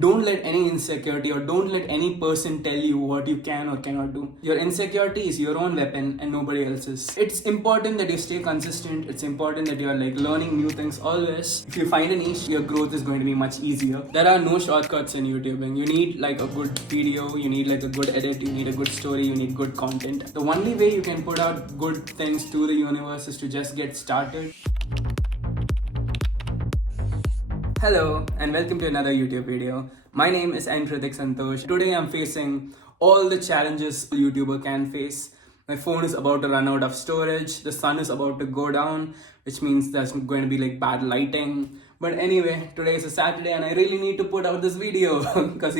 Don't let any insecurity or don't let any person tell you what you can or cannot do. Your insecurity is your own weapon and nobody else's. It's important that you stay consistent. It's important that you are learning new things always. If you find a niche, your growth is going to be much easier. There are no shortcuts in YouTubing. You need a good video, you need a good edit, you need a good story, you need good content. The only way you can put out good things to the universe is to just get started. Hello and welcome to another YouTube video. My name is Pratik Santosh. Today I'm facing all the challenges a YouTuber can face. My phone is about to run out of storage, the sun is about to go down, which means there's going to be bad lighting. But anyway, today is a Saturday and I really need to put out this video because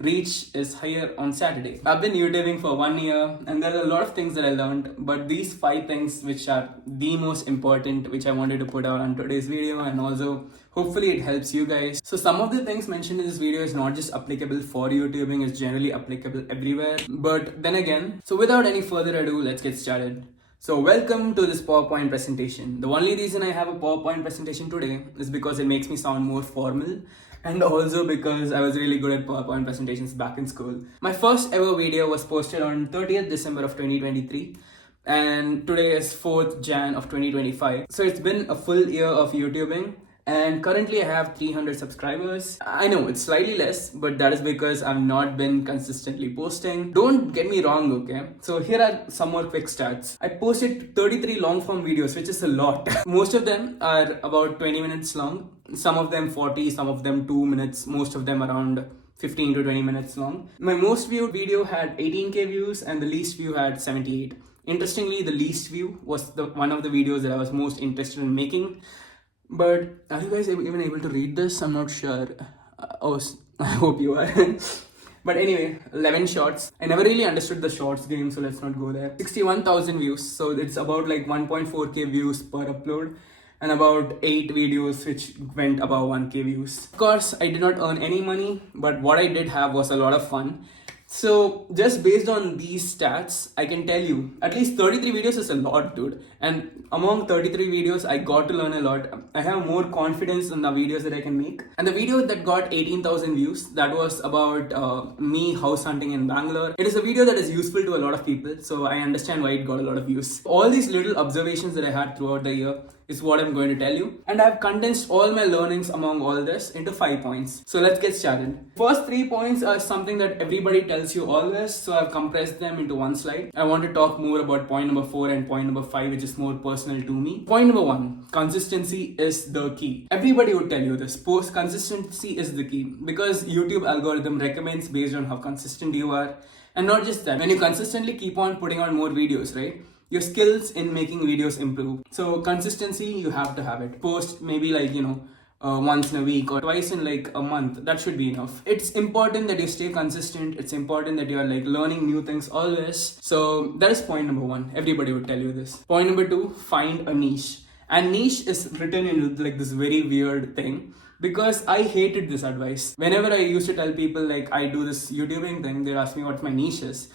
reach is higher on Saturday. I've been YouTubing for 1 year and there are a lot of things that I learned, but these 5 things which are the most important, which I wanted to put out on today's video, and also hopefully it helps you guys. So some of the things mentioned in this video is not just applicable for YouTubing, it's generally applicable everywhere. But then again, so without any further ado, let's get started. So welcome to this PowerPoint presentation. The only reason I have a PowerPoint presentation today is because it makes me sound more formal, and also because I was really good at PowerPoint presentations back in school. My first ever video was posted on 30th December of 2023 and today is 4th Jan of 2025. So it's been a full year of YouTubing. And currently I have 300 subscribers. I know it's slightly less, but that is because I've not been consistently posting. Don't get me wrong, okay? So here are some more quick stats. I posted 33 long form videos, which is a lot. Most of them are about 20 minutes long. Some of them 40, some of them 2 minutes, most of them around 15 to 20 minutes long. My most viewed video had 18k views and the least view had 78. Interestingly, the least view was one of the videos that I was most interested in making. But are you guys even able to read this? I'm not sure. I hope you are. But anyway, 11 shorts. I never really understood the shorts game, so let's not go there. 61,000 views, so it's about 1.4k views per upload, and about 8 videos which went above 1k views. Of course, I did not earn any money, but what I did have was a lot of fun. So just based on these stats, I can tell you at least 33 videos is a lot, dude. And among 33 videos, I got to learn a lot. I have more confidence in the videos that I can make. And the video that got 18,000 views, that was about me house hunting in Bangalore. It is a video that is useful to a lot of people, so I understand why it got a lot of views. All these little observations that I had throughout the year is what I'm going to tell you. And I've condensed all my learnings among all this into 5 points. So let's get started. First 3 points are something that everybody tells you always, so I've compressed them into one slide. I want to talk more about point number 4 and point number 5, which is more personal to me. Point number 1, consistency is the key. Everybody would tell you this. Consistency is the key because YouTube algorithm recommends based on how consistent you are. And not just that, when you consistently keep on putting on more videos, right? Your skills in making videos improve. So consistency, you have to have it. Post maybe once in a week or twice in a month. That should be enough. It's important that you stay consistent. It's important that you are learning new things always. So that is point number 1. Everybody would tell you this. Point number 2, find a niche. And niche is written into this very weird thing, because I hated this advice. Whenever I used to tell people I do this YouTubing thing, they ask me what my niche is.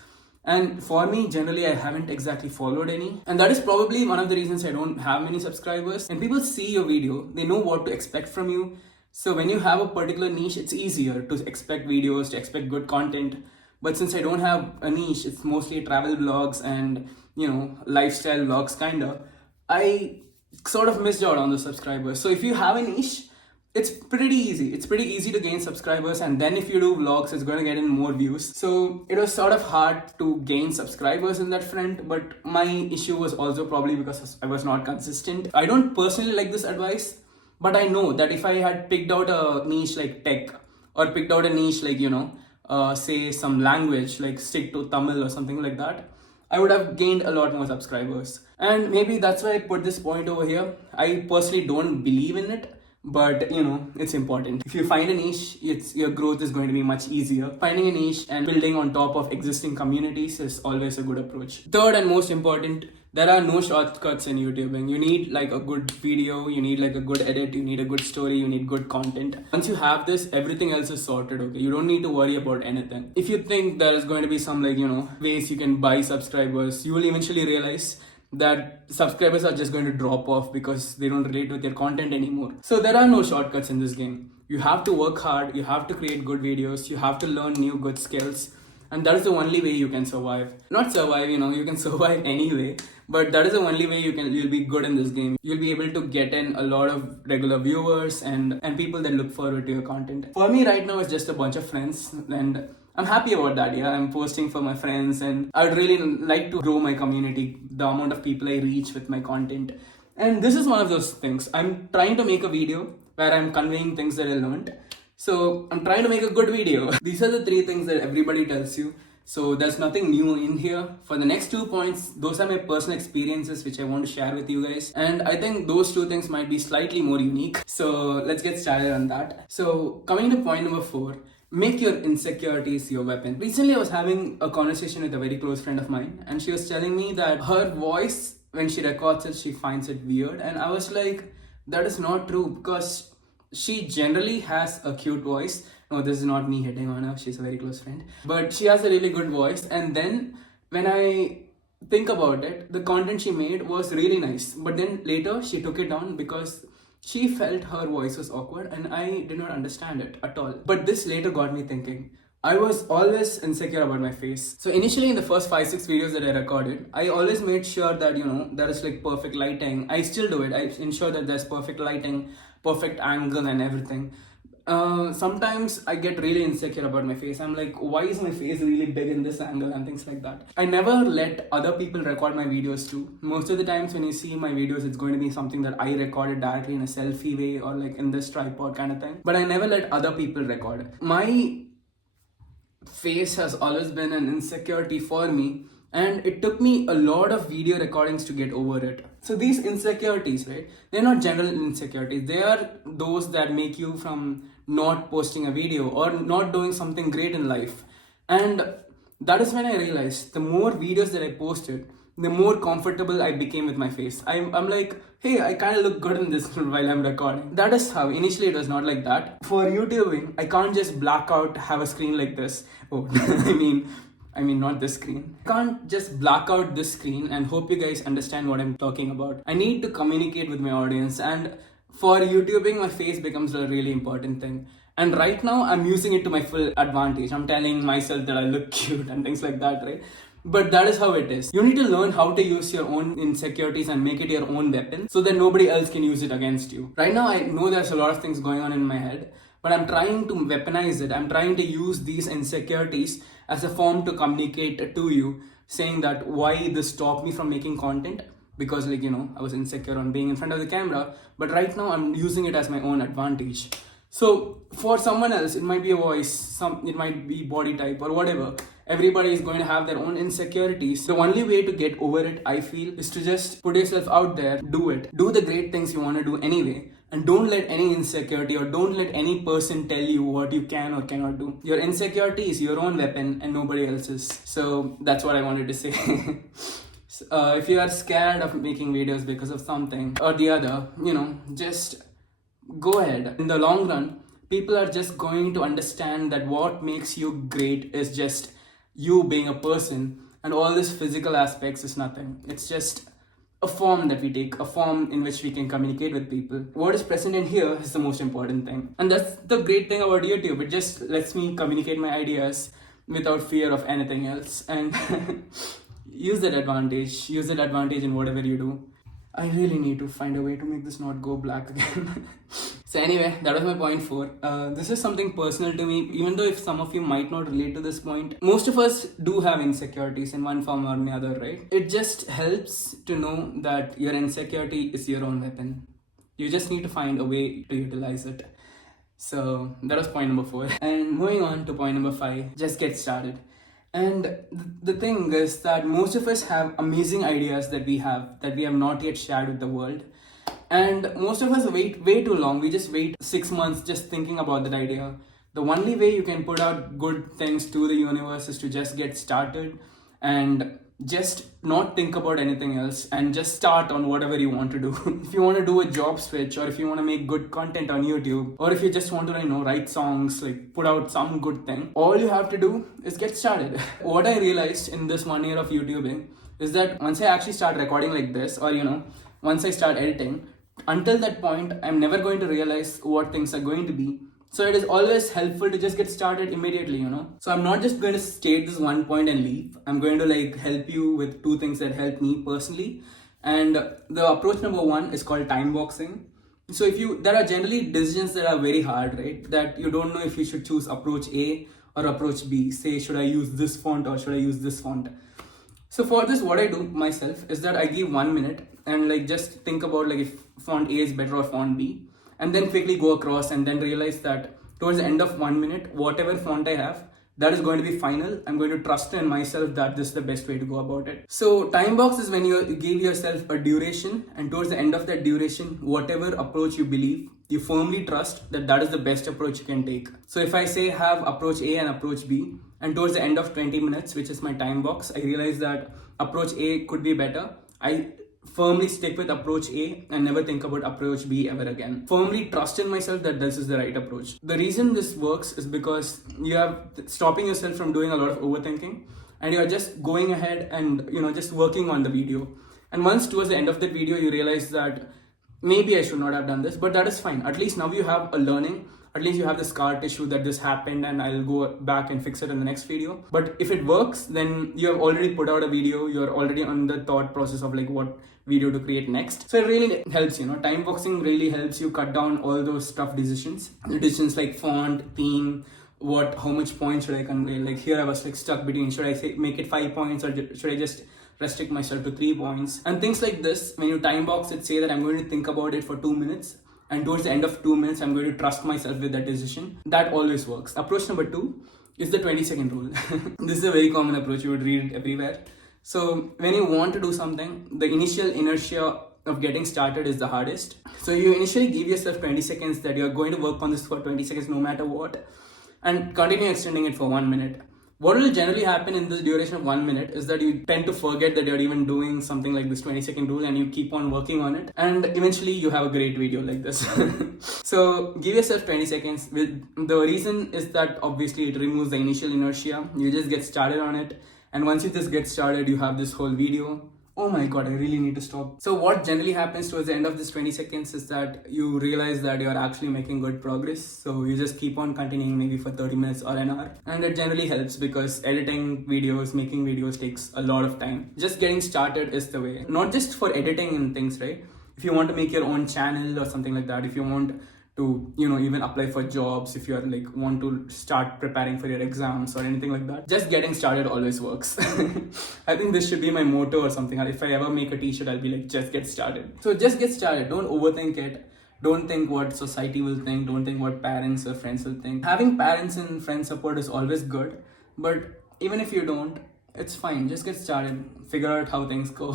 And for me, generally, I haven't exactly followed any. And that is probably one of the reasons I don't have many subscribers. And people see your video, they know what to expect from you. So when you have a particular niche, it's easier to expect videos, to expect good content. But since I don't have a niche, it's mostly travel vlogs and, lifestyle vlogs kinda. I sort of missed out on the subscribers. So if you have a niche, it's pretty easy. It's pretty easy to gain subscribers, and then if you do vlogs, it's going to get in more views. So it was sort of hard to gain subscribers in that front, but my issue was also probably because I was not consistent. I don't personally like this advice, but I know that if I had picked out a niche like tech, or picked out a niche say some language, stick to Tamil or something like that, I would have gained a lot more subscribers. And maybe that's why I put this point over here. I personally don't believe in it, but it's important. If you find a niche, your growth is going to be much easier. Finding a niche and building on top of existing communities is always a good approach. Third and most important, there are no shortcuts in YouTubing. You need a good video, you need a good edit, you need a good story, you need good content. Once you have this, everything else is sorted, okay? You don't need to worry about anything. If you think there is going to be some ways you can buy subscribers, you will eventually realize that subscribers are just going to drop off because they don't relate with your content anymore. So there are no shortcuts in this game. You have to work hard, you have to create good videos, you have to learn new good skills, and that is the only way you can survive. Not survive, you can survive anyway, but that is the only way you'll be good in this game. You'll be able to get in a lot of regular viewers and people that look forward to your content. For me right now, it's just a bunch of friends, and I'm happy about that. Yeah, I'm posting for my friends, and I'd really like to grow my community, the amount of people I reach with my content. And this is one of those things. I'm trying to make a video where I'm conveying things that I learned. So I'm trying to make a good video. These are the 3 things that everybody tells you. So there's nothing new in here. For the next 2 points, those are my personal experiences which I want to share with you guys. And I think those 2 things might be slightly more unique. So let's get started on that. So coming to point number 4, make your insecurities your weapon. Recently I was having a conversation with a very close friend of mine, and she was telling me that her voice, when she records it, she finds it weird. And I was like, that is not true, because she generally has a cute voice. No, this is not me hitting on her, she's a very close friend. But she has a really good voice, and then when I think about it, the content she made was really nice. But then later she took it down because she felt her voice was awkward, and I did not understand it at all. But this later got me thinking. I was always insecure about my face. So initially in the first 5-6 videos that I recorded, I always made sure that, there is like perfect lighting. I still do it. I ensure that there's perfect lighting, perfect angle and everything. Sometimes I get really insecure about my face. I'm like, why is my face really big in this angle and things like that. I never let other people record my videos too. Most of the times when you see my videos, it's going to be something that I recorded directly in a selfie way or like in this tripod kind of thing. But I never let other people record. My face has always been an insecurity for me, and it took me a lot of video recordings to get over it. So these insecurities, right, they're not general insecurities. They are those that make you from not posting a video or not doing something great in life. And that is when I realized the more videos that I posted, the more comfortable I became with my face. I'm like, hey, I kind of look good in this while I'm recording. That is how. Initially it was not like that. For YouTubing, I can't just black out, have a screen like this. Oh, I mean not this screen. I can't just black out this screen and hope you guys understand what I'm talking about. I need to communicate with my audience, and for YouTubing, my face becomes a really important thing. And right now, I'm using it to my full advantage. I'm telling myself that I look cute and things like that, right? But that is how it is. You need to learn how to use your own insecurities and make it your own weapon so that nobody else can use it against you. Right now, I know there's a lot of things going on in my head, but I'm trying to weaponize it. I'm trying to use these insecurities as a form to communicate to you, saying that why this stopped me from making content, because I was insecure on being in front of the camera, but right now I'm using it as my own advantage. So for someone else, it might be a voice, it might be body type or whatever. Everybody is going to have their own insecurities. The only way to get over it, I feel, is to just put yourself out there, do it. Do the great things you want to do anyway. And don't let any insecurity or don't let any person tell you what you can or cannot do. Your insecurity is your own weapon and nobody else's. So that's what I wanted to say. If you are scared of making videos because of something or the other, just go ahead. In the long run, people are just going to understand that what makes you great is just you being a person, and all this physical aspects is nothing. It's just a form that we take, a form in which we can communicate with people. What is present in here is the most important thing. And that's the great thing about YouTube. It just lets me communicate my ideas without fear of anything else. And use that advantage in whatever you do. I really need to find a way to make this not go black again. So anyway, that was my point 4. This is something personal to me, even though if some of you might not relate to this point. Most of us do have insecurities in one form or another, right? It just helps to know that your insecurity is your own weapon. You just need to find a way to utilize it. So that was point number 4. And moving on to point number 5, just get started. And the thing is that most of us have amazing ideas that we have not yet shared with the world. And most of us wait way too long. We just wait 6 months just thinking about that idea. The only way you can put out good things to the universe is to just get started and just not think about anything else and just start on whatever you want to do. If you want to do a job switch, or if you want to make good content on YouTube, or if you just want to write songs, like put out some good thing, all you have to do is get started. What I realized in this 1 year of YouTubing is that once I actually start recording like this, or once I start editing, until that point I'm never going to realize what things are going to be. So it is always helpful to just get started immediately, you know. So I'm not just going to state this one point and leave. I'm going to like help you with 2 things that help me personally. And the approach number 1 is called time boxing. So there are generally decisions that are very hard, right? That you don't know if you should choose approach A or approach B. Say, should I use this font or should I use this font? So for this, what I do myself is that I give 1 minute and like just think about like if font A is better or font B, and then quickly go across and then realize that towards the end of 1 minute, whatever font I have, that is going to be final. I'm going to trust in myself that this is the best way to go about it. So time box is when you give yourself a duration, and towards the end of that duration, whatever approach you believe, you firmly trust that that is the best approach you can take. So if I say have approach A and approach B, and towards the end of 20 minutes, which is my time box, I realize that approach A could be better, I firmly stick with approach A and never think about approach B ever again. Firmly trust in myself that this is the right approach. The reason this works is because you are stopping yourself from doing a lot of overthinking, and you're just going ahead and just working on the video. And once towards the end of the video you realize that maybe I should not have done this, but that is fine. At least now you have a learning. At least you have the scar tissue that this happened, and I'll go back and fix it in the next video. But if it works, then you have already put out a video. You're already on the thought process of like what video to create next. So it really helps, time boxing really helps you cut down all those tough decisions. Decisions like font, theme, how much points should I convey? Like here I was like stuck between, should I say make it 5 points or should I just restrict myself to 3 points? And things like this, when you time box it, say that I'm going to think about it for 2 minutes. And towards the end of 2 minutes, I'm going to trust myself with that decision. That always works. Approach number 2 is the 20-second rule. This is a very common approach. You would read it everywhere. So when you want to do something, the initial inertia of getting started is the hardest. So you initially give yourself 20 seconds that you're going to work on this for 20 seconds no matter what, and continue extending it for 1 minute. What will generally happen in this duration of 1 minute is that you tend to forget that you're even doing something like this 20-second rule, and you keep on working on it, and eventually you have a great video like this. So give yourself 20 seconds. The reason is that obviously it removes the initial inertia. You just get started on it, and once you just get started, you have this whole video. Oh my god, I really need to stop. So what generally happens towards the end of this 20 seconds is that you realize that you're actually making good progress. So you just keep on continuing maybe for 30 minutes or an hour. And it generally helps because editing videos, making videos takes a lot of time. Just getting started is the way. Not just for editing and things, right? If you want to make your own channel or something like that, if you want to even apply for jobs, if you are like want to start preparing for your exams or anything like that, just getting started always works. I think this should be my motto or something. If I ever make a t-shirt, I'll be like, just get started. So just get started. Don't overthink it. Don't think what society will think. Don't think what parents or friends will think. Having parents and friend support is always good, but even if you don't, it's fine. Just get started. Figure out how things go.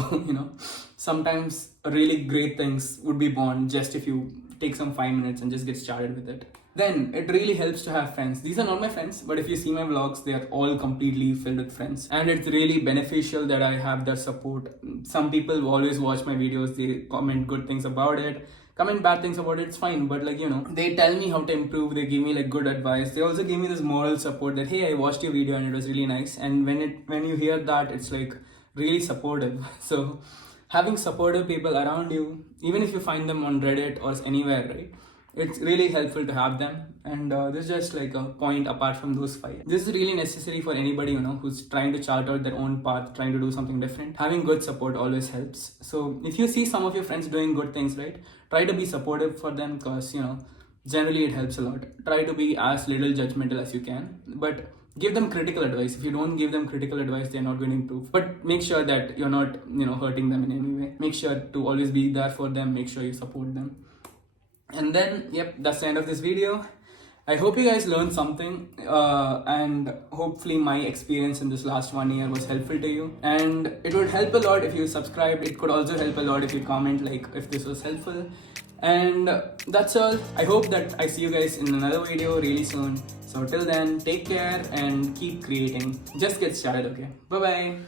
Sometimes really great things would be born just if you take some 5 minutes and just get started with it. Then it really helps to have friends. These are not my friends, but if you see my vlogs, they are all completely filled with friends. And it's really beneficial that I have their support. Some people always watch my videos, they comment good things about it, comment bad things about it, it's fine. But they tell me how to improve, they give me like good advice. They also give me this moral support that, hey, I watched your video and it was really nice. And when you hear that, it's like really supportive. So having supportive people around you, even if you find them on Reddit or anywhere, right? It's really helpful to have them. And this is just like a point apart from those 5. This is really necessary for anybody, who's trying to chart out their own path, trying to do something different. Having good support always helps. So if you see some of your friends doing good things, right? Try to be supportive for them because, generally it helps a lot. Try to be as little judgmental as you can, but give them critical advice. If you don't give them critical advice, they're not going to improve. But make sure that you're not, hurting them in any way. Make sure to always be there for them. Make sure you support them. And then, yep, that's the end of this video. I hope you guys learned something and hopefully my experience in this last 1 year was helpful to you. And it would help a lot if you subscribe. It could also help a lot if you comment like if this was helpful. And that's all. I hope that I see you guys in another video really soon. So till then, take care and keep creating. Just get started, okay? Bye-bye.